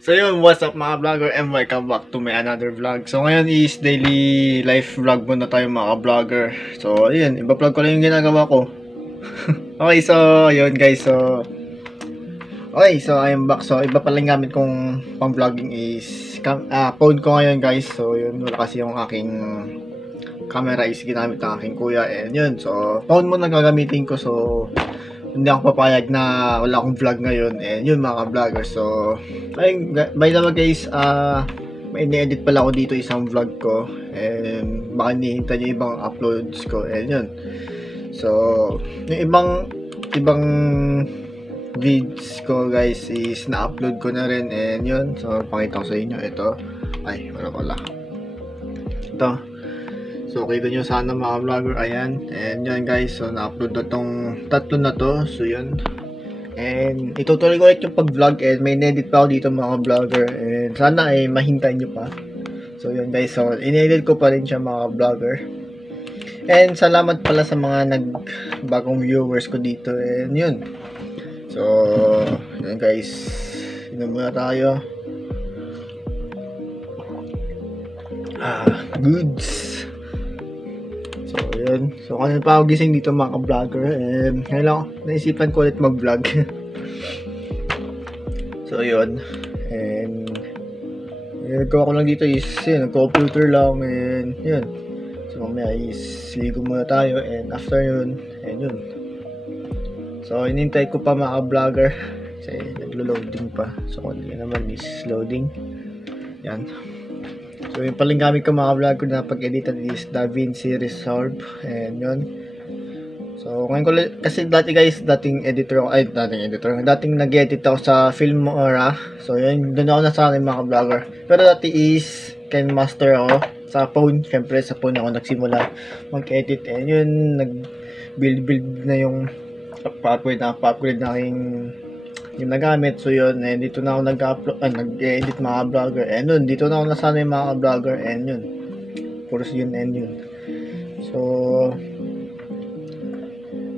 So yun, what's up mga vlogger and welcome back to my another vlog. So ngayon is daily life vlog muna tayo mga vlogger. So ayun, iba-vlog ko lang yung ginagawa ko. Okay, so ayun guys, so I'm back. So iba pala yung gamit kong pang vlogging is phone ko ngayon guys. So yun, wala kasi yung aking camera is ginamit ng aking kuya. And yun, so phone mo na gagamitin ko. So hindi ako papayag na wala akong vlog ngayon. And yun mga vlogger. So ayun, by the way guys, may ini-edit pala ako dito isang vlog ko. And baka hinihintay nyo ibang uploads ko. And yun, so yung ibang vids ko guys is na-upload ko na rin. And yun, so pakita ko sa inyo. Ito, ay wala pala ito. So kita nyo sana mga vlogger, ayan. And yun guys, so na-upload na tong tatlo na to. So yun, and itutuloy ko ulit yung pag-vlog. And may edit pa ako dito mga vlogger. And sana ay mahintay nyo pa. So yun guys, so in-edit ko pa rin siya mga vlogger. And salamat pala sa mga bagong viewers ko dito. And yun, so yun guys, inom muna tayo. Goods. So yun, so kanina pa ako gising dito mga vlogger. And ngayon lang naisipan ko ulit mag-vlog. So yun, and nagagawa ko lang dito is yun, computer lang. And yun, so mamaya is ligo muna tayo. And after yun, and yun, so inintay ko pa mga vlogger kasi naglo-loading pa. So hindi naman is loading. Yan. So yung paling gamit ko mga vlog ko na pag-editan is DaVinci Resolve. And yun, so ngayon ko kasi dating nag-edit ako sa Filmora. So yun, doon ako nasanay mga vlogger. Pero dati is KineMaster ako sa phone. Siyempre sa phone ako nagsimula mag-edit. And yun, nag-build na yung pa-upgrade na aking yung nagamit. So yun, and dito na ako nag-edit mga vlogger. And yun, dito na ako nasanay mga vlogger. And yun, puros yun and yun. So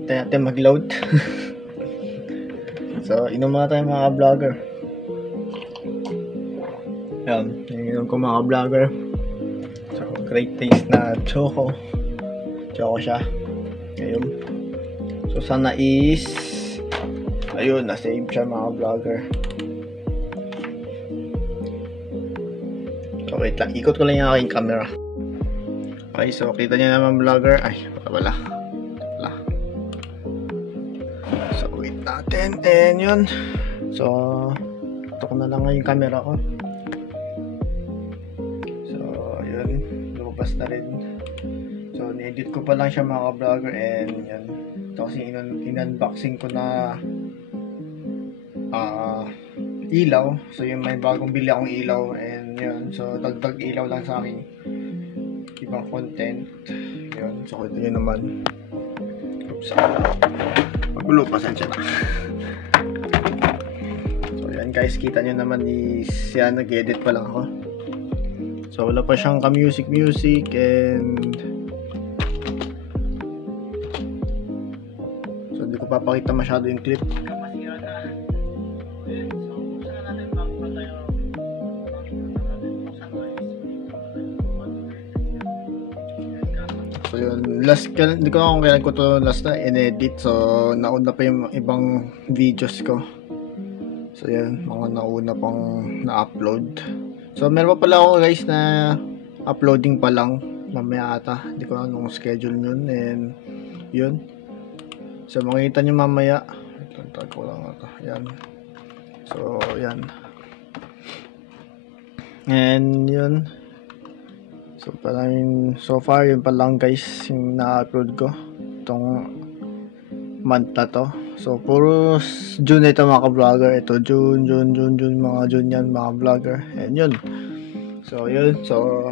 tayo natin mag-load. So inom muna tayo mga vlogger. Yan, inom ko mga vlogger. So great taste na choco siya. Ayun, so sana is ayun, na-save siya mga vlogger. So wait lang, ikot ko lang yung aking camera. Okay, so kita nyo naman vlogger. Ay, wala. So wait natin. And yun, so ito ko na lang yung camera ko. So yun, lumabas na rin. So ni-edit ko pa lang siya mga vlogger. And yun, ito kasi in-unboxing ko na ilaw. So yung may bagong bili akong ilaw. And yun, so dagdag ilaw lang sa aking ibang content. Yun, so ito yun naman. Oops, magulo, pasensya na. So yan guys, kita nyo naman is yan, nag-edit pa lang ako. So wala pa siyang ka-music. And so hindi ko papakita masyado yung clip. So yun, hindi ko kung kailan ko to last na in-edit. So nauna pa yung ibang videos ko. So yan, mga nauna pang na-upload. So meron pa pala ako guys na uploading pa lang mamaya ata. Hindi ko anong schedule yun. And yun, so makikita nyo mamaya. Tantag ko lang ata. Yan. So yan. And yun, so parang so far yun pa lang guys yung na-upload ko itong month na to. So puro June ito mga vlogger. Ito June, mga June yan mga vlogger. And yun, so yun, so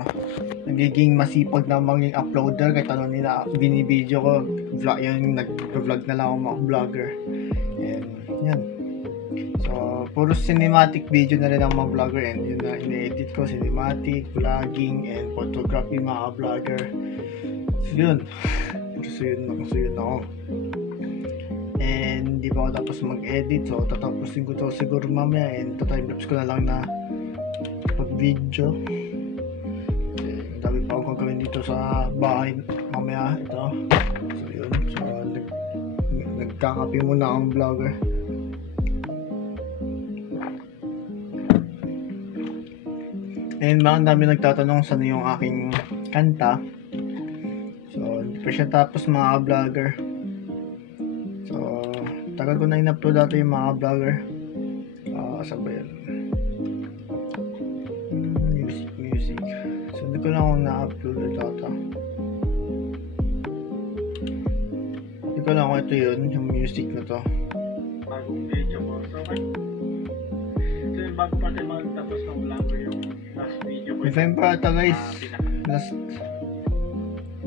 nagiging masipag na maging uploader kahit ano nila binibideo ko vlog, yun nag-vlog na lang ako mga vlogger. And yan, so puro cinematic video na rin ang mga vlogger. And yun na in-edit ko, cinematic, vlogging, and photography mga vlogger. So yun, so yun ako. And di pa ako tapos mag-edit, so tatapusin ko to siguro mamaya. And timelapse ko na lang na makapag-video. Dami pa akong gagawin dito sa bahay mamaya. Ito. So yun. So nagkakape muna akong vlogger. And baka dami nagtatanong saan yung aking kanta. So hindi pa siya tapos mga vlogger. So tagal ko na in-upload dati yung mga vlogger. Saan ba yun? Music. So hindi ko lang kung na-upload ito. Hindi ko lang kung ito yun, yung music na to. Bagong video ko. So yung bago pa tayo magtapos ng vlogger yung last video ko. May time pa ata guys. Last.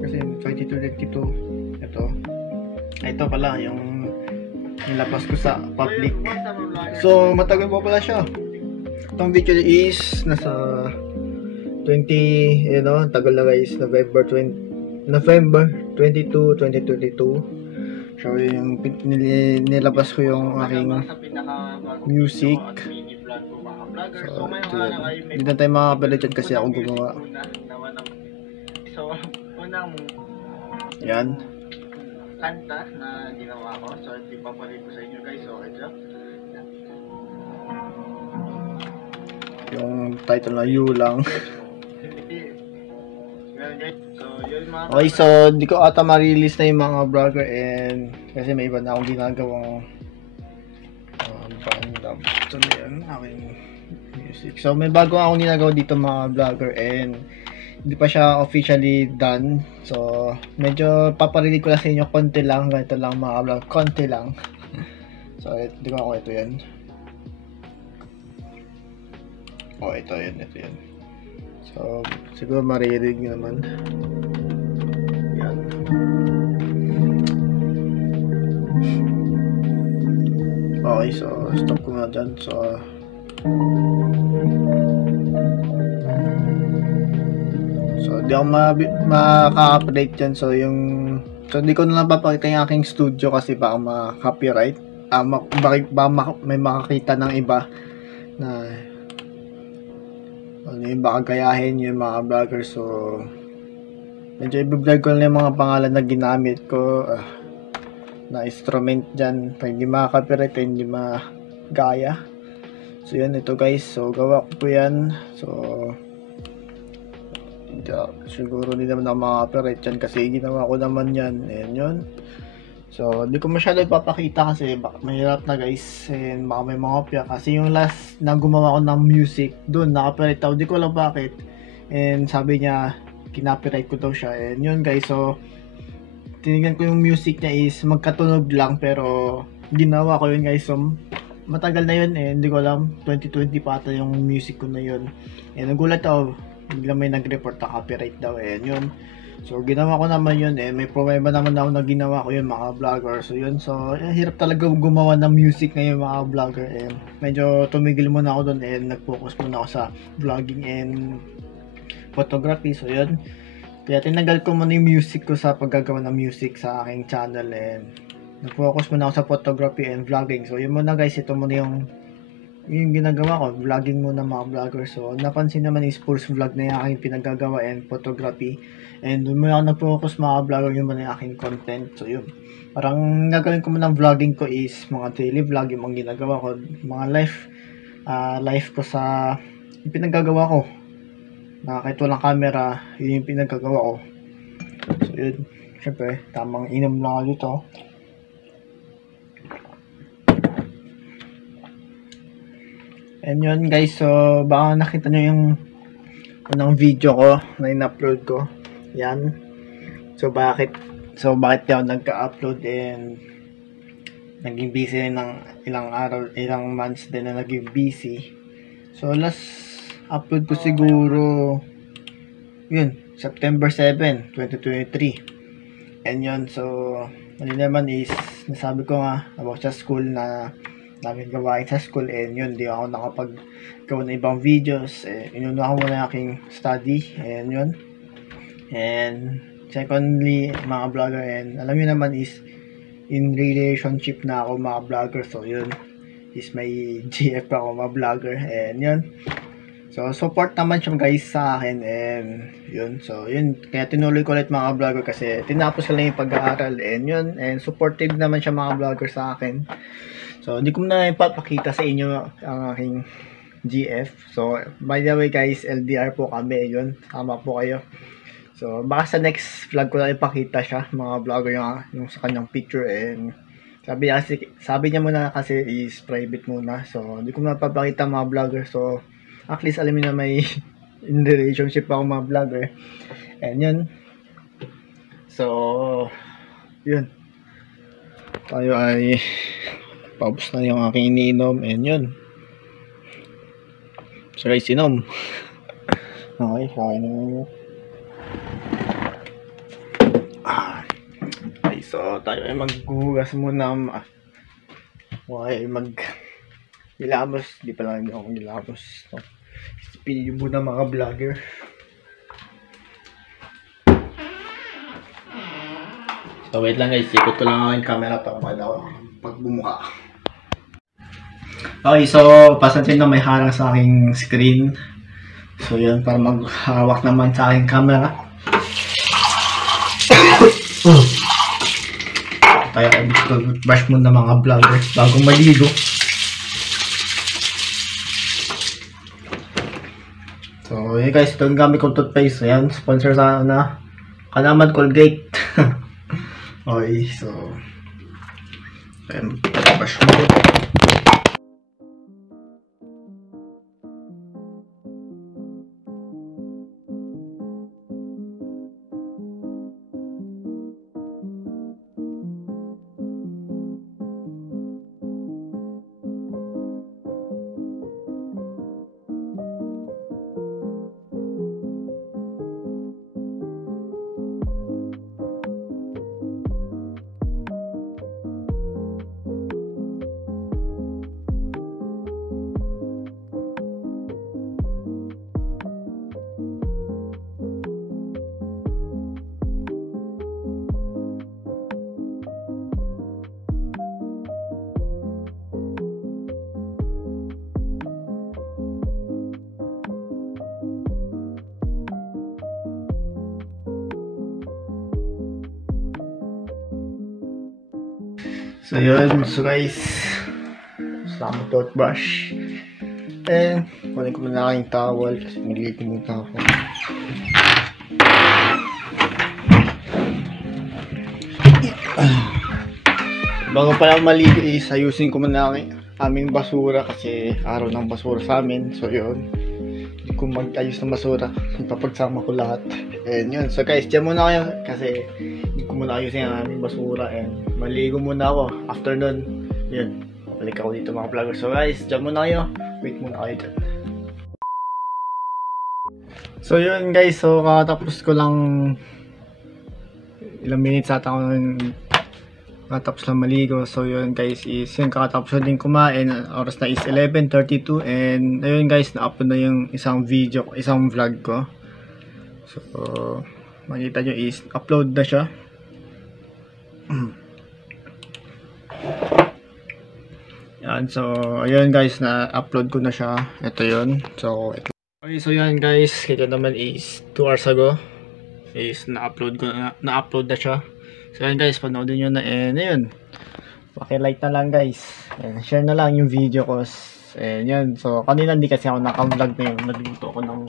Kasi 22. Ito pala yung nilabas ko sa public. So matagal pa pala siya. Itong video is nasa 20, tagal na guys, November 22, 2022. So yung nilabas ko yung aking music. So hindi na tayo makakapala dyan kasi ako gumawa. So unang yan kanta na ginawa ko. So ito ipapalit ko sa inyo guys. So ito yung title na You Lang. Okay, so di ko ata ma-release na yung mga vlogger and kasi may iba na akong ginagawang bandam. So yan, aking music. So may bago akong ginagawa dito mga vlogger and hindi pa siya officially done. So medyo paparinig ko lang sa inyo konti lang, ganito lang mga vlog, konti lang. So di ko ako ito yan. Ito yan. So, siguro maririnig nyo naman. Yan. Okay, so stop ko na dyan. So di ako maka-update dyan. So di ko na lang papakita yung aking studio kasi baka ma-copyright. May makakita ng iba na yung baka gayahin yung mga vlogger. So medyo i-vlog ko lang yung mga pangalan na ginamit ko na instrument dyan para hindi makaka-copyright, hindi magaya. So yan, ito guys, so gawa ko po yan. So siguro hindi naman ako makaka-copyright dyan kasi ginawa ko naman yan. Ayan yun. So, hindi ko masyado ipapakita kasi mahirap na guys and baka may mga opya kasi yung last na gumawa ko ng music doon nakapirate ako, di ko alam bakit and sabi niya kinapirate ko daw siya and yun guys. So tinignan ko yung music niya is magkatunog lang pero ginawa ko yun guys. So matagal na yun and hindi ko alam 2020 pa ata yung music ko na yun and nagulat ako biglang may nag-report na copyright daw and yun. So ginawa ko naman yun may problema naman ako na ginawa ko yun mga vlogger. So yun, so hirap talaga gumawa ng music ngayon mga vlogger and medyo tumigil muna ako doon and nag-focus muna ako sa vlogging and photography. So yun, kaya tinanggal ko muna yung music ko sa paggagawa ng music sa aking channel and nag-focus muna ako sa photography and vlogging. So yun muna guys, ito muna yung ginagawa ko, vlogging muna mga vlogger. So napansin naman is sports vlog na yung aking pinagagawa and photography and doon muna ako nag-focus mga vlogger, yun muna yung aking content. So yun, parang gagawin ko muna vlogging ko is mga daily vlog, yung mga ginagawa ko, mga life ko sa yung pinagagawa ko na kahit walang camera, yun yung pinagagawa ko. So yun, syempre tamang inom lang ako dito. And yun guys, so baka nakita nyo yung unang video ko na in-upload ko. Yan. So bakit ako nagka-upload and naging busy ng ilang months din na naging busy. So last upload ko siguro yun, September 7, 2023. And yun, so ano naman is nasabi ko nga about sa school na daming gawain sa school and yun, di ako nakapag-gawa ng ibang videos. Inuna ko muna yung aking study and yun. And secondly, mga vlogger, and alam nyo naman is in relationship na ako mga vlogger. So yun, is may GF ako mga vlogger and yun. So, support naman siya guys sa akin and yun. So, yun. Kaya tinuloy ko ulit mga vlogger kasi tinapos ko lang yung pag-aaral and yun. And supportive naman siya mga vlogger sa akin. So, hindi ko na ipapakita sa inyo ang aking GF. So, by the way guys, LDR po kami. Yun. Tama po kayo. So, baka sa next vlog ko na ipakita siya mga vlogger yung sa kanyang picture and sabi niya muna kasi is private muna. So, hindi ko na papakita mga vlogger. So, at least alam niyo na may in relationship ako mga vlogger. And yun. So, yun. Tayo ay paubos na yung aking iniinom. And yun. So guys, inom. Okay, kain na. Okay, so tayo ay maghugas muna. Okay, Gilamos, di pa lang ako gilamos. So, spin muna mga vlogger. So wait lang guys, ikot ko lang ang camera para makita pag bumuka. Okay, so pasansin na may harang sa aking screen. So yun, para maghawak naman sa aking camera. Kaya brush muna mga vlogger bago maligo. So, yun guys, ito yung gamit kong toothpaste. Ayan, sponsor sa na Kanaman Colgate. Okay, so ayan, brush mo. So yun, so guys, sama toothbrush. And kunin ko muna aking towel kasi nagligo muna ako. Bago pala maligo is ayusin ko muna ang aming basura kasi araw ng basura sa amin. So yun, hindi ko mag-ayos ng basura, ipapagsama ko lahat. And yun, so guys, dyan muna kayo kasi hindi ko muna ayusin ang aming basura and maligo muna ako. After nun, yun, balik ako dito mga vlogger. So guys, dyan muna kayo, wait muna kayo dyan. So yun guys, so kakatapos ko lang ilang minutes ata ako kakatapos lang maligo. So yun guys, is yun, kakatapos din kumain. Oras na is 11:32 and ayun guys, na-upload na yung isang video, isang vlog ko. So makita nyo is upload na siya. Yan, so ayun guys, na-upload ko na siya. Ito yun. So okay, so yan guys, kita naman is 2 hours ago is na-upload na siya. So yan guys, panoodin nyo na and ayun, paki-like na lang guys and share na lang yung video ko. And yan, so kanina hindi kasi ako naka-vlog na yun, nagluto ako ng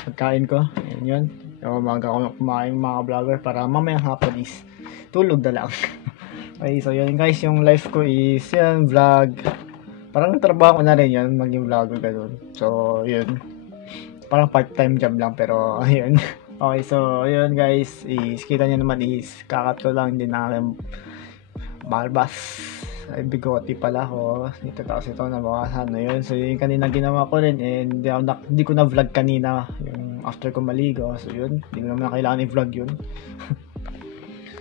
pagkain ko and yun, umaga ako kumain mga vlogger para mamayang hapon is tulog na lang. Okay, so yun guys, yung life ko is yan, vlog, parang trabaho ko na rin yan, maging vlogger ganun. So yun, parang part-time job lang pero ayun. Okay, so ayun guys, is kita nyo naman is kakat ko lang din na balbas. Ay, bigote pala ako. Ito tapos ito nabawasan na yun. So yun kanina ginawa ko rin and hindi ko na vlog kanina yung after ko maligo. So yun, hindi ko naman kailangan i-vlog yun.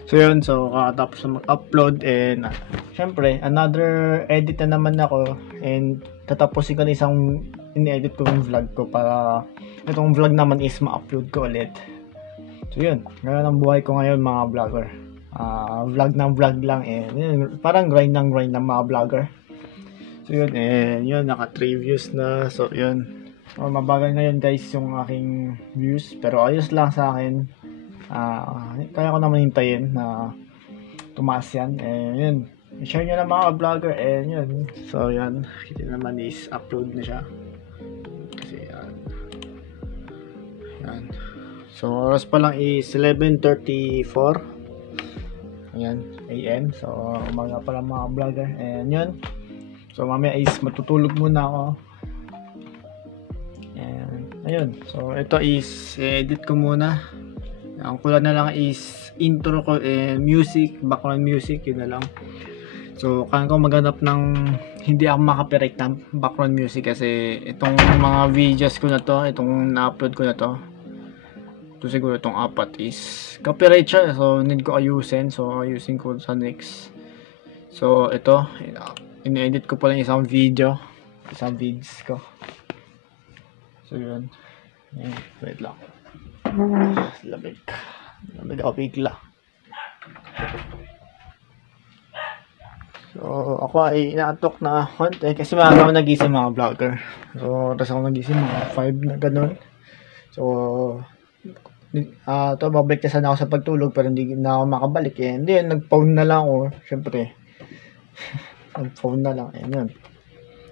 So yun, so kakatapos na mag-upload and syempre another edit na naman ako and tatapusin ko na isang in-edit ko yung vlog ko para itong vlog naman is ma-upload ko ulit. So yun, ngayon ang buhay ko ngayon mga vlogger. Vlog ng vlog lang and yun, parang grind ng mga vlogger. So yun, and yun, naka 3 views na. So yun, Mabagal ngayon guys yung aking views, pero ayos lang sa akin. Kaya ko naman hintayin na tumaas yan. Yun, share nyo na mga vlogger. Yun, so yan, kita naman is upload na siya. Kasi yan. So oras pa lang is 11:34 AM. So umaga pa lang mga vlogger. Yun, so mamaya is matutulog muna ako. Ayun, so ito is edit ko muna. Ang kulang na lang is intro ko and music, background music, yun na lang. So kaya ko maghanap ng hindi ako makapirate ng background music kasi itong mga videos ko na to, itong na-upload ko na to, ito siguro itong apat is copyright siya, so need ko ayusin. So ayusin ko sa next. So ito, in-edit ko pa lang isang vids ko. So yun. Wait lang. Lamig ako bigla. So ako ay inaantok na konti kasi maaga ako nagising mga vlogger. So tapos ako nagising mga 5 na ganun. So babalik na sana ako sa pagtulog pero hindi na ako makabalik. Hindi, nag-phone na lang ako. Syempre. Nag-phone na lang. Yun.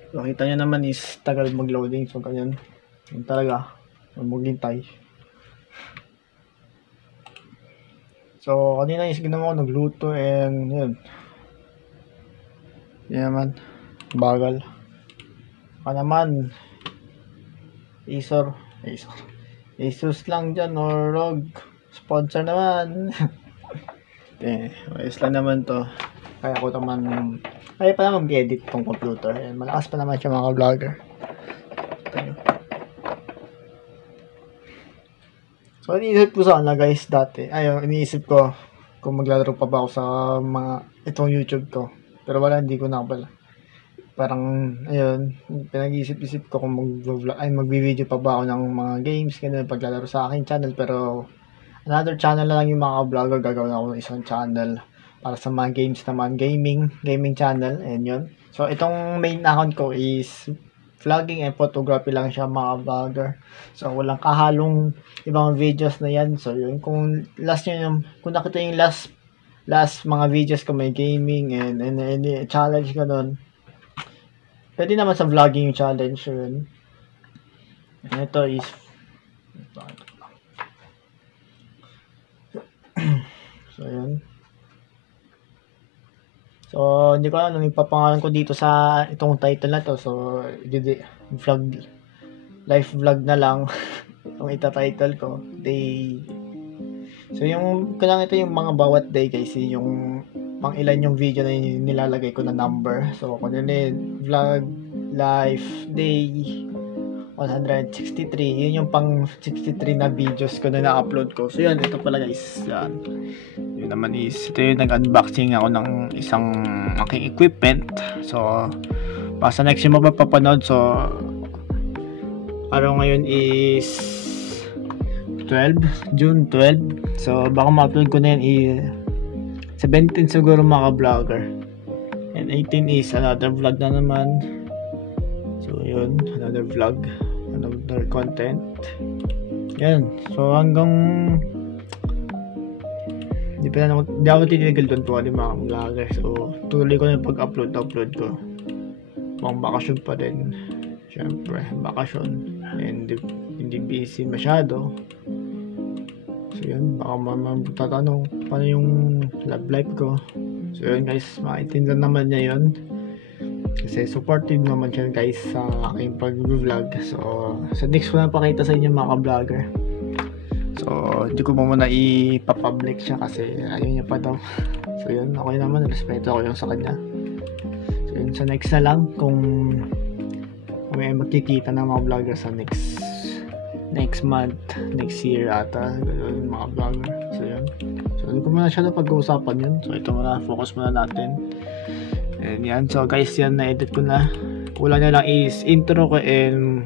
So kita nyo naman is tagal mag-loading. So ganyan. Yun talaga, maghintay. So, kanina is ginawa ko nagluto and yun. Yan naman, bagal. Baka naman, Asus lang dyan or ROG. Sponsor naman. Ayos lang naman to. Kaya pa naman mag-edit tong computer. And malakas pa naman siya mga vlogger. So, iniisip ko sana guys dati. Iniisip ko kung maglalaro pa ba ako sa itong YouTube ko. Pero wala, hindi ko na pala. Parang, ayun, pinag-iisip-isip ko kung mag-video pa ba ako ng mga games, ganun, paglalaro sa akin channel. Pero, another channel na lang yung mga vlogger. Gagawin ako ng isang channel para sa mga games naman. Gaming channel, and yun. So, itong main account ko is vlogging and photography lang siya mga vlogger. So walang kahalong ibang videos na yan. So yun, kung nakita yung last mga videos ko may gaming and challenge ganun. Pwede naman sa vlogging yung challenge yun. And ito is so yun. So, hindi ko alam, ipapangalan ko dito sa itong title na to. So, life vlog na lang ang ita-title ko. Day. So, ito yung mga bawat day guys. Yung pang ilan yung video na nilalagay ko na number. So, kung yun vlog, life, day, 163. Yun yung pang 63 na videos ko na na-upload ko. So, yun. Ito pala guys. Yan. Yun naman is, ito yung nag-unboxing ako ng isang aking equipment. So, sa next yung mapapanood. So, araw ngayon is June 12. So, baka ma-upload ko na yun 17 siguro mga vlogger. And 18 is another vlog na naman. So, yun. Another vlog. Another content. Yan. So, hanggang di ako tinigal doon po mga vlogger. So tuloy ko na yung pag-upload ko. Pang bakasyon pa din. Siyempre, bakasyon. Hindi busy masyado. So yun, baka tatanong paano yung love life ko. So yun guys, maintindihan naman niya yun. Kasi supportive naman siya guys sa aking pag-vlog. So sa next ko na pakita sa inyo mga vlogger. So, hindi ko muna ipapublic siya kasi ayun niya pa daw. So, yun. Okay naman. Respeto ko yung sa kanya. So, yun. Sa next na lang kung may magkikita na mga vlogger sa next month, next year ata. Ganun mga vlogger. So, yun. So, hindi ko muna siya na pag-uusapan yun. So, ito muna. Focus muna natin. And yan. So, guys, yan. Na-edit ko na. Kulang na lang is intro ko and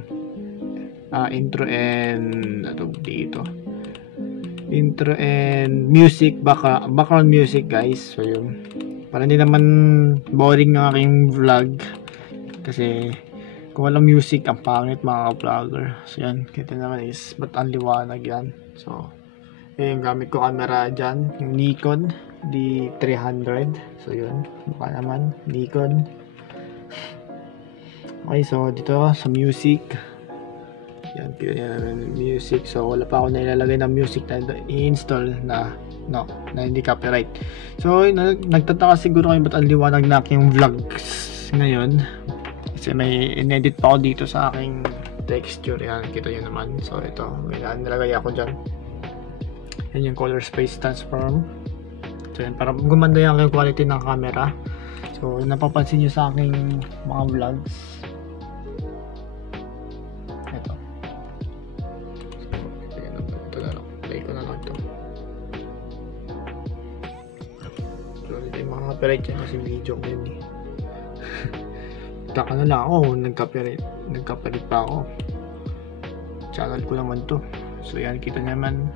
intro and music, background music guys. So yun, para hindi naman boring ng aking vlog kasi Kung walang music, ang pangit mga vlogger. So yan, kita naman is ba't ang liwanag yan. So yun yung gamit ko camera dyan, yung Nikon D300. So yun, mukha naman Nikon. Okay, so dito sa music, yan, kita nyo naman yung music. So wala pa ako nailalagay ng music na i-install na na hindi copyright. So nagtataka siguro kayo ba't ang liwanag na aking vlogs ngayon, kasi may inedit pa ako dito sa aking texture. Yan, kita nyo naman. So ito, may nilagay ako dyan. Yan yung color space transform. So yan, para gumanda yung quality ng camera. So napapansin nyo sa aking mga vlogs, ito. So yan, ito na lang, play ko na lang ito. So ito yung mga copyright yan kasi video ko yun eh. Taka na lang ako, nagcopyright pa ako. Channel ko naman to. So yan, kita naman.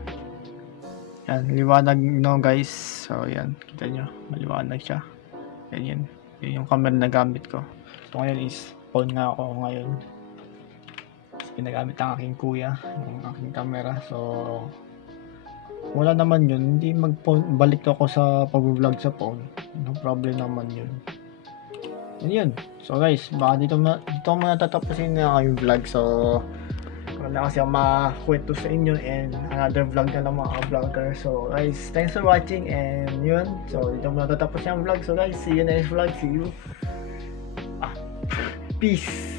Yan, liwanag no guys. So yan, kita nyo, maliwanag siya. Yan yung camera na gamit ko. So ngayon is phone nga ako ngayon. So, pinagamit ang aking kuya yung aking camera. So wala naman yun, hindi balik to ako sa pag-vlog sa phone. No problem naman yun. Yun. So guys, baka dito muna tatapusin na yung vlog. So wala kasi ako makakwento sa inyo, and another vlog na lang mga vlogger. So guys, thanks for watching, and yun. So dito muna tatapos yung vlog. So guys, see you next vlog. See you. Peace.